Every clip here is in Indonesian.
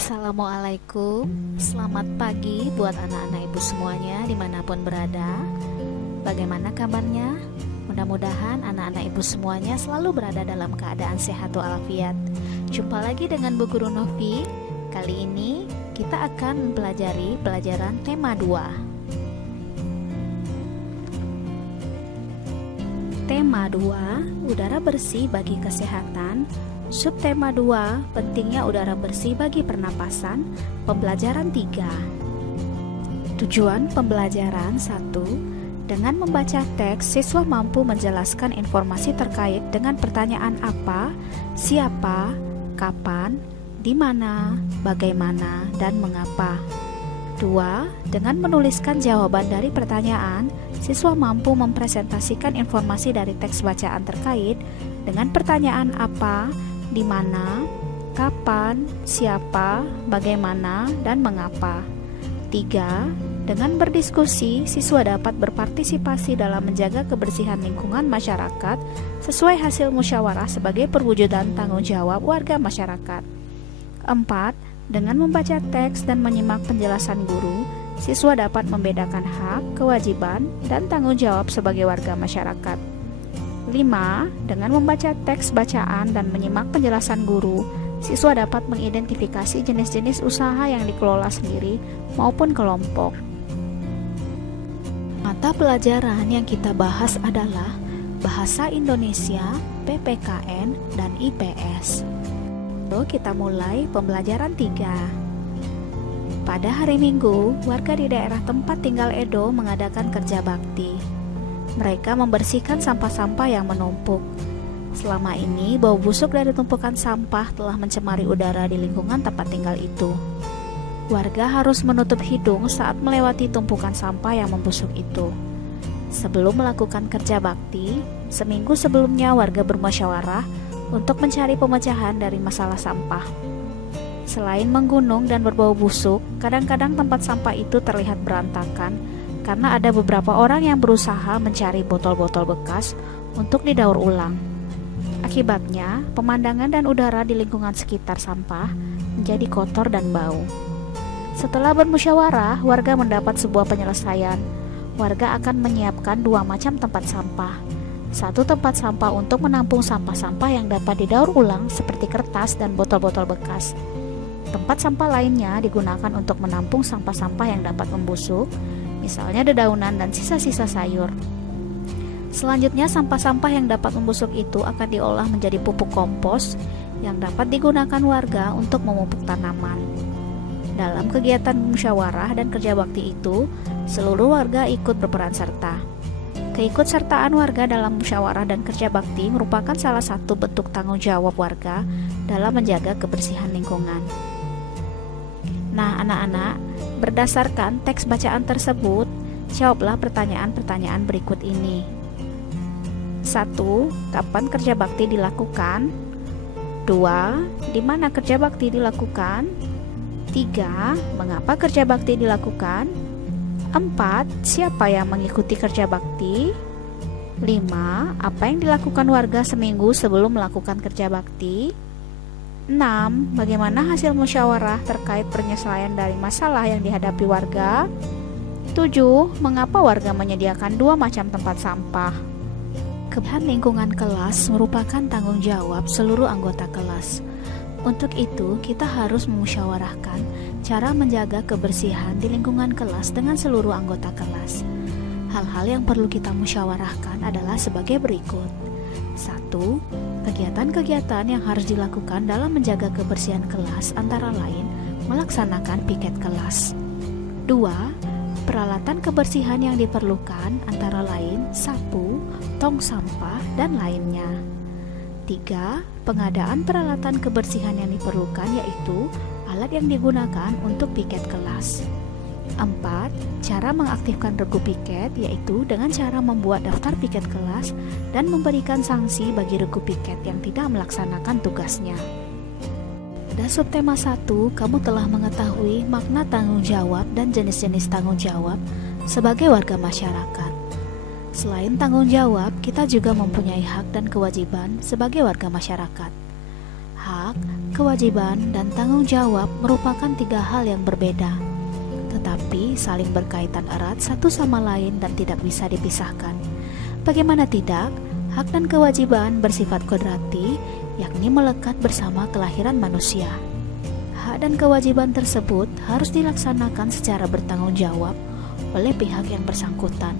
Assalamualaikum, selamat pagi buat anak-anak ibu semuanya dimanapun berada. Bagaimana kabarnya? Mudah-mudahan anak-anak ibu semuanya selalu berada dalam keadaan sehat walafiat. Jumpa lagi dengan Bu Guru Novi. Kali ini kita akan mempelajari pelajaran tema 2. Tema 2, udara bersih bagi kesehatan. Subtema 2, pentingnya udara bersih bagi pernapasan. Pembelajaran 3. Tujuan pembelajaran 1. Dengan membaca teks, siswa mampu menjelaskan informasi terkait dengan pertanyaan apa, siapa, kapan, di mana, bagaimana, dan mengapa. 2. Dengan menuliskan jawaban dari pertanyaan, siswa mampu mempresentasikan informasi dari teks bacaan terkait dengan pertanyaan apa, di mana, kapan, siapa, bagaimana, dan mengapa. 3. Dengan berdiskusi, siswa dapat berpartisipasi dalam menjaga kebersihan lingkungan masyarakat sesuai hasil musyawarah sebagai perwujudan tanggung jawab warga masyarakat. 4. Dengan membaca teks dan menyimak penjelasan guru, siswa dapat membedakan hak, kewajiban, dan tanggung jawab sebagai warga masyarakat. 5. Dengan membaca teks bacaan dan menyimak penjelasan guru, siswa dapat mengidentifikasi jenis-jenis usaha yang dikelola sendiri maupun kelompok. Mata pelajaran yang kita bahas adalah Bahasa Indonesia, PPKN, dan IPS. Lalu kita mulai pembelajaran 3. Pada hari Minggu, warga di daerah tempat tinggal Edo mengadakan kerja bakti. Mereka membersihkan sampah-sampah yang menumpuk. Selama ini, bau busuk dari tumpukan sampah telah mencemari udara di lingkungan tempat tinggal itu. Warga harus menutup hidung saat melewati tumpukan sampah yang membusuk itu. Sebelum melakukan kerja bakti, seminggu sebelumnya warga bermusyawarah untuk mencari pemecahan dari masalah sampah. Selain menggunung dan berbau busuk, kadang-kadang tempat sampah itu terlihat berantakan karena ada beberapa orang yang berusaha mencari botol-botol bekas untuk didaur ulang. Akibatnya, pemandangan dan udara di lingkungan sekitar sampah menjadi kotor dan bau. Setelah bermusyawarah, warga mendapat sebuah penyelesaian. Warga akan menyiapkan 2 macam tempat sampah. Satu tempat sampah untuk menampung sampah-sampah yang dapat didaur ulang seperti kertas dan botol-botol bekas. Tempat sampah lainnya digunakan untuk menampung sampah-sampah yang dapat membusuk, misalnya dedaunan dan sisa-sisa sayur. Selanjutnya, sampah-sampah yang dapat membusuk itu akan diolah menjadi pupuk kompos yang dapat digunakan warga untuk memupuk tanaman. Dalam kegiatan musyawarah dan kerja bakti itu, seluruh warga ikut berperan serta. Keikutsertaan warga dalam musyawarah dan kerja bakti merupakan salah satu bentuk tanggung jawab warga dalam menjaga kebersihan lingkungan. Nah, anak-anak, berdasarkan teks bacaan tersebut, jawablah pertanyaan-pertanyaan berikut ini. 1. Kapan kerja bakti dilakukan? 2. Di mana kerja bakti dilakukan? 3. Mengapa kerja bakti dilakukan? 4. Siapa yang mengikuti kerja bakti? 5. Apa yang dilakukan warga seminggu sebelum melakukan kerja bakti? 6. Bagaimana hasil musyawarah terkait penyesuaian dari masalah yang dihadapi warga? 7. Mengapa warga menyediakan 2 macam tempat sampah? Kebersihan lingkungan kelas merupakan tanggung jawab seluruh anggota kelas. Untuk itu, kita harus memusyawarahkan cara menjaga kebersihan di lingkungan kelas dengan seluruh anggota kelas. Hal-hal yang perlu kita musyawarahkan adalah sebagai berikut. 1. Kegiatan-kegiatan yang harus dilakukan dalam menjaga kebersihan kelas antara lain melaksanakan piket kelas. 2. Peralatan kebersihan yang diperlukan antara lain sapu, tong sampah, dan lainnya. 3. Pengadaan peralatan kebersihan yang diperlukan yaitu alat yang digunakan untuk piket kelas. 4. Cara mengaktifkan regu piket yaitu dengan cara membuat daftar piket kelas dan memberikan sanksi bagi regu piket yang tidak melaksanakan tugasnya. Pada subtema 1, kamu telah mengetahui makna tanggung jawab dan jenis-jenis tanggung jawab sebagai warga masyarakat. Selain tanggung jawab, kita juga mempunyai hak dan kewajiban sebagai warga masyarakat. Hak, kewajiban, dan tanggung jawab merupakan tiga hal yang berbeda, tetapi saling berkaitan erat satu sama lain dan tidak bisa dipisahkan. Bagaimana tidak, hak dan kewajiban bersifat kodrati, yakni melekat bersama kelahiran manusia. Hak dan kewajiban tersebut harus dilaksanakan secara bertanggung jawab oleh pihak yang bersangkutan.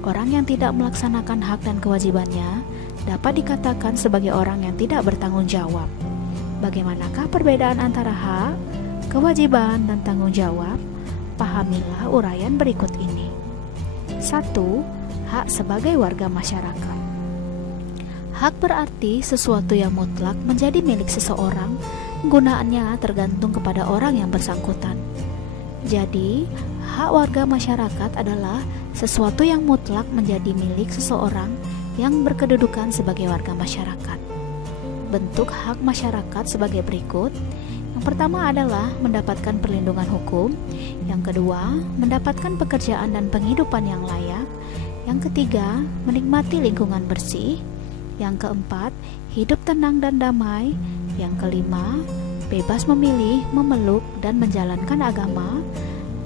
Orang yang tidak melaksanakan hak dan kewajibannya dapat dikatakan sebagai orang yang tidak bertanggung jawab. Bagaimanakah perbedaan antara hak, kewajiban, dan tanggung jawab? Pahamilah uraian berikut ini. 1. Hak sebagai warga masyarakat. Hak berarti sesuatu yang mutlak menjadi milik seseorang, penggunaannya tergantung kepada orang yang bersangkutan. Jadi, hak warga masyarakat adalah sesuatu yang mutlak menjadi milik seseorang yang berkedudukan sebagai warga masyarakat. Bentuk hak masyarakat sebagai berikut. Yang pertama adalah mendapatkan perlindungan hukum. Yang kedua, mendapatkan pekerjaan dan penghidupan yang layak. Yang ketiga, menikmati lingkungan bersih. Yang keempat, hidup tenang dan damai. Yang kelima, bebas memilih, memeluk, dan menjalankan agama.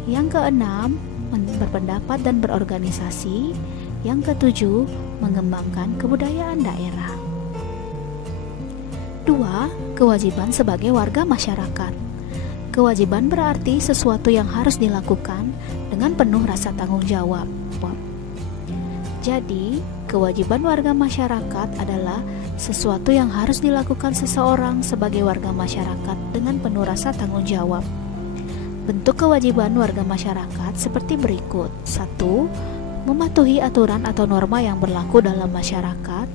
Yang keenam, berpendapat dan berorganisasi. Yang ketujuh, mengembangkan kebudayaan daerah. 2. Kewajiban sebagai warga masyarakat. Kewajiban berarti sesuatu yang harus dilakukan dengan penuh rasa tanggung jawab. Jadi, kewajiban warga masyarakat adalah sesuatu yang harus dilakukan seseorang sebagai warga masyarakat dengan penuh rasa tanggung jawab. Bentuk kewajiban warga masyarakat seperti berikut. 1. Mematuhi aturan atau norma yang berlaku dalam masyarakat.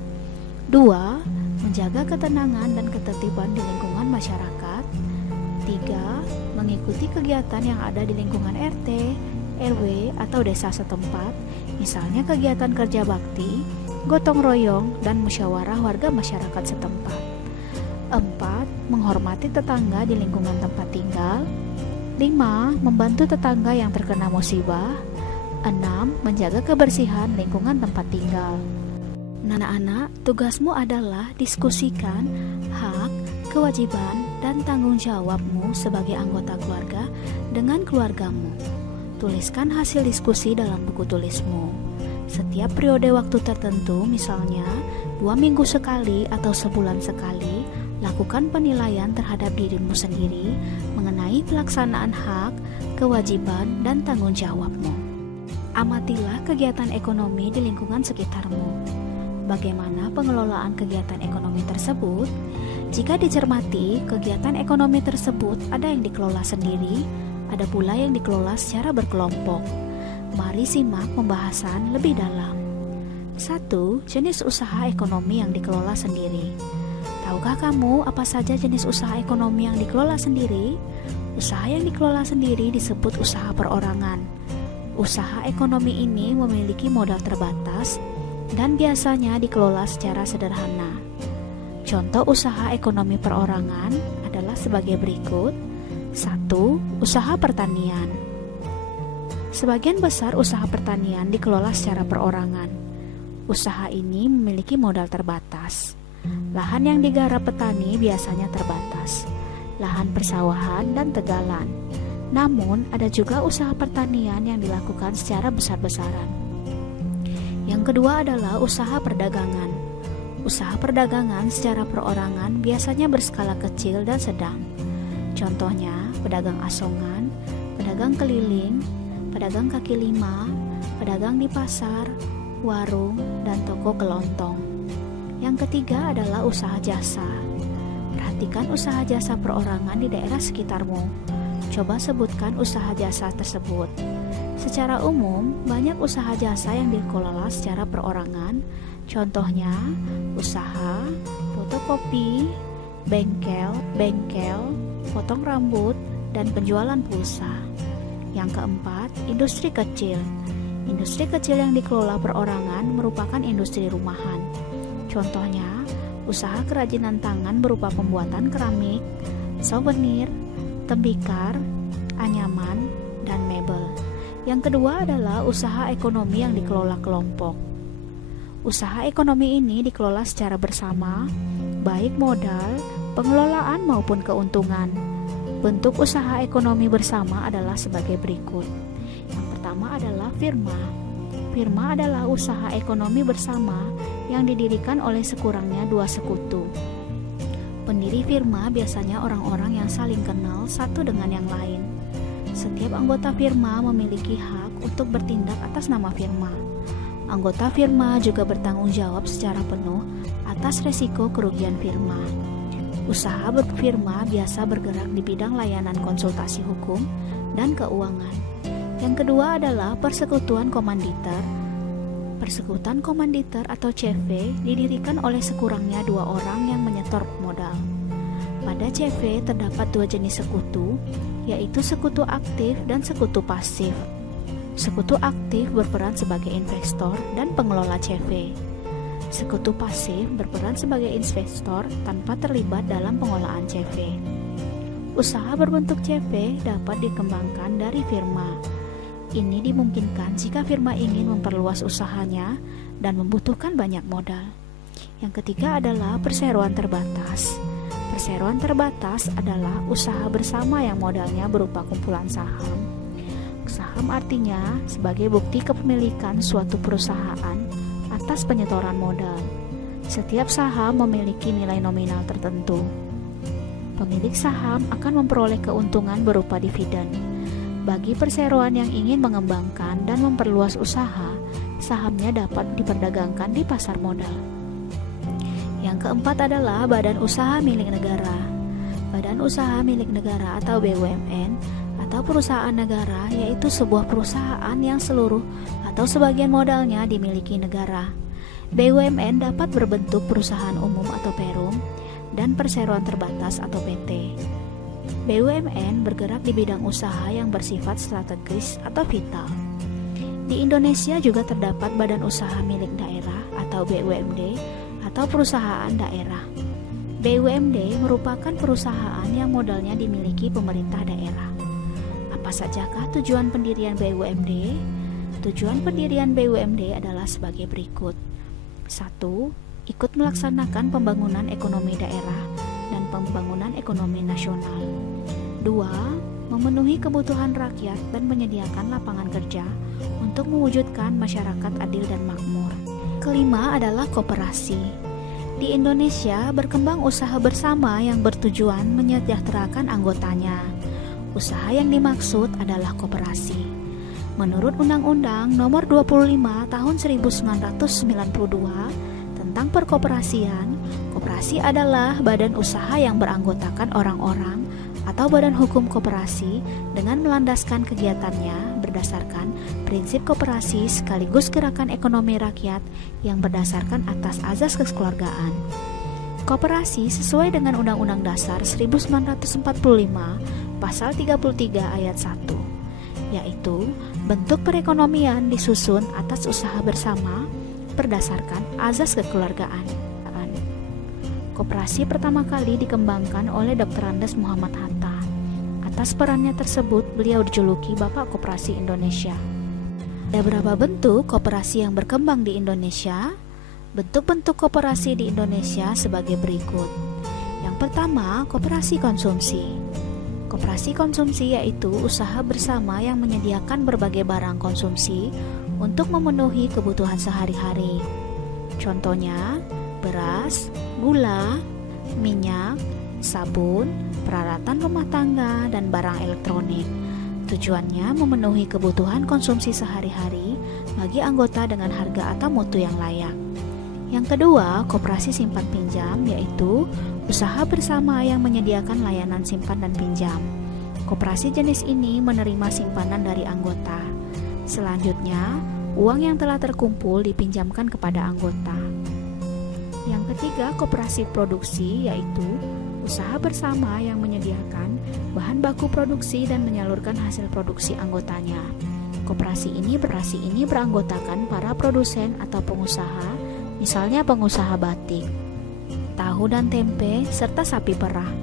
2. Menjaga ketenangan dan ketertiban di lingkungan masyarakat. 3. Mengikuti kegiatan yang ada di lingkungan RT, RW, atau desa setempat, misalnya kegiatan kerja bakti, gotong royong, dan musyawarah warga masyarakat setempat. 4. Menghormati tetangga di lingkungan tempat tinggal. 5. Membantu tetangga yang terkena musibah. 6. Menjaga kebersihan lingkungan tempat tinggal. Anak-anak, tugasmu adalah diskusikan hak, kewajiban, dan tanggung jawabmu sebagai anggota keluarga dengan keluargamu. Tuliskan hasil diskusi dalam buku tulismu. Setiap periode waktu tertentu, misalnya 2 minggu sekali atau sebulan sekali, lakukan penilaian terhadap dirimu sendiri mengenai pelaksanaan hak, kewajiban, dan tanggung jawabmu. Amatilah kegiatan ekonomi di lingkungan sekitarmu. Bagaimana pengelolaan kegiatan ekonomi tersebut? Jika dicermati, kegiatan ekonomi tersebut ada yang dikelola sendiri, ada pula yang dikelola secara berkelompok. Mari simak pembahasan lebih dalam. 1. Jenis usaha ekonomi yang dikelola sendiri. Tahukah kamu apa saja jenis usaha ekonomi yang dikelola sendiri? Usaha yang dikelola sendiri disebut usaha perorangan. Usaha ekonomi ini memiliki modal terbatas dan biasanya dikelola secara sederhana. Contoh usaha ekonomi perorangan adalah sebagai berikut. 1. Usaha pertanian. Sebagian besar usaha pertanian dikelola secara perorangan. Usaha ini memiliki modal terbatas. Lahan yang digarap petani biasanya terbatas, lahan persawahan dan tegalan. Namun, ada juga usaha pertanian yang dilakukan secara besar-besaran. Yang kedua adalah usaha perdagangan. Usaha perdagangan secara perorangan biasanya berskala kecil dan sedang. Contohnya, pedagang asongan, pedagang keliling, pedagang kaki lima, pedagang di pasar, warung, dan toko kelontong. Yang ketiga adalah usaha jasa. Perhatikan usaha jasa perorangan di daerah sekitarmu. Coba sebutkan usaha jasa tersebut. Secara umum, banyak usaha jasa yang dikelola secara perorangan. Contohnya, usaha fotokopi, bengkel, potong rambut, dan penjualan pulsa. Yang keempat, industri kecil. Industri kecil yang dikelola perorangan merupakan industri rumahan. Contohnya, usaha kerajinan tangan berupa pembuatan keramik, souvenir, tembikar, anyaman, dan mebel. Yang kedua adalah usaha ekonomi yang dikelola kelompok. Usaha ekonomi ini dikelola secara bersama, baik modal, pengelolaan maupun keuntungan. Bentuk usaha ekonomi bersama adalah sebagai berikut. Yang pertama adalah firma. Firma adalah usaha ekonomi bersama yang didirikan oleh sekurangnya dua sekutu. Pendiri firma biasanya orang-orang yang saling kenal satu dengan yang lain. Setiap anggota firma memiliki hak untuk bertindak atas nama firma. Anggota firma juga bertanggung jawab secara penuh atas resiko kerugian firma. Usaha firma biasa bergerak di bidang layanan konsultasi hukum dan keuangan. Yang kedua adalah persekutuan komanditer. Persekutuan komanditer atau CV didirikan oleh sekurangnya dua orang yang menyetor modal. Pada CV terdapat dua jenis sekutu, yaitu sekutu aktif dan sekutu pasif. Sekutu aktif berperan sebagai investor dan pengelola CV. Sekutu pasif berperan sebagai investor tanpa terlibat dalam pengolahan CV. Usaha berbentuk CV dapat dikembangkan dari firma. Ini dimungkinkan jika firma ingin memperluas usahanya dan membutuhkan banyak modal. Yang ketiga adalah perseroan terbatas. Perseroan terbatas adalah usaha bersama yang modalnya berupa kumpulan saham. Saham artinya sebagai bukti kepemilikan suatu perusahaan atas penyetoran modal. Setiap saham memiliki nilai nominal tertentu. Pemilik saham akan memperoleh keuntungan berupa dividen. Bagi perseroan yang ingin mengembangkan dan memperluas usaha, sahamnya dapat diperdagangkan di pasar modal. Yang keempat adalah badan usaha milik negara. Badan usaha milik negara atau BUMN atau perusahaan negara yaitu sebuah perusahaan yang seluruh atau sebagian modalnya dimiliki negara. BUMN dapat berbentuk perusahaan umum atau perum dan perseroan terbatas atau PT. BUMN bergerak di bidang usaha yang bersifat strategis atau vital. Di Indonesia juga terdapat badan usaha milik daerah atau BUMD atau perusahaan daerah. BUMD merupakan perusahaan yang modalnya dimiliki pemerintah daerah. Apa sajakah tujuan pendirian BUMD? Tujuan pendirian BUMD adalah sebagai berikut. 1. Ikut melaksanakan pembangunan ekonomi daerah dan pembangunan ekonomi nasional. 2. Memenuhi kebutuhan rakyat dan menyediakan lapangan kerja untuk mewujudkan masyarakat adil dan makmur. Kelima adalah koperasi. Di Indonesia berkembang usaha bersama yang bertujuan menyejahterakan anggotanya. Usaha yang dimaksud adalah koperasi. Menurut Undang-Undang Nomor 25 Tahun 1992 tentang perkoperasian, koperasi adalah badan usaha yang beranggotakan orang-orang atau badan hukum koperasi dengan melandaskan kegiatannya berdasarkan prinsip koperasi sekaligus gerakan ekonomi rakyat yang berdasarkan atas azas kekeluargaan. Koperasi sesuai dengan Undang-Undang Dasar 1945 Pasal 33 Ayat 1, yaitu bentuk perekonomian disusun atas usaha bersama berdasarkan azas kekeluargaan. Koperasi pertama kali dikembangkan oleh Dr. Andes Muhammad Hatta. Atas perannya tersebut, beliau dijuluki Bapak Koperasi Indonesia. Ada berapa bentuk koperasi yang berkembang di Indonesia? Bentuk-bentuk koperasi di Indonesia sebagai berikut. Yang pertama, koperasi konsumsi. Koperasi konsumsi yaitu usaha bersama yang menyediakan berbagai barang konsumsi untuk memenuhi kebutuhan sehari-hari. Contohnya, beras, gula, minyak, sabun, peralatan rumah tangga, dan barang elektronik. Tujuannya memenuhi kebutuhan konsumsi sehari-hari bagi anggota dengan harga atau mutu yang layak. Yang kedua, koperasi simpan pinjam yaitu usaha bersama yang menyediakan layanan simpan dan pinjam. Koperasi jenis ini menerima simpanan dari anggota. Selanjutnya, uang yang telah terkumpul dipinjamkan kepada anggota. Yang ketiga, koperasi produksi yaitu usaha bersama yang menyediakan bahan baku produksi dan menyalurkan hasil produksi anggotanya. Koperasi ini beranggotakan para produsen atau pengusaha, misalnya pengusaha batik, tahu dan tempe, serta sapi perah.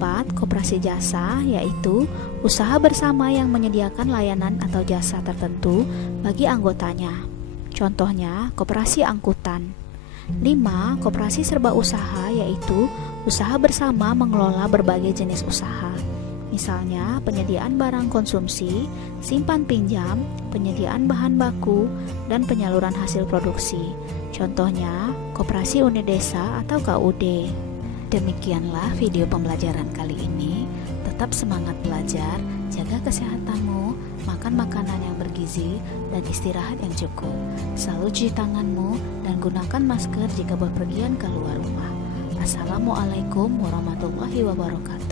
4. Koperasi jasa yaitu usaha bersama yang menyediakan layanan atau jasa tertentu bagi anggotanya. Contohnya, koperasi angkutan. 5. Koperasi serba usaha yaitu Usaha bersama mengelola berbagai jenis usaha. Misalnya, penyediaan barang konsumsi, simpan pinjam, penyediaan bahan baku, dan penyaluran hasil produksi. Contohnya, Koperasi Unit Desa atau KUD. Demikianlah video pembelajaran kali ini. Tetap semangat belajar, jaga kesehatanmu, makan makanan yang bergizi, dan istirahat yang cukup. Selalu cuci tanganmu dan gunakan masker jika berpergian keluar rumah. Assalamualaikum warahmatullahi wabarakatuh.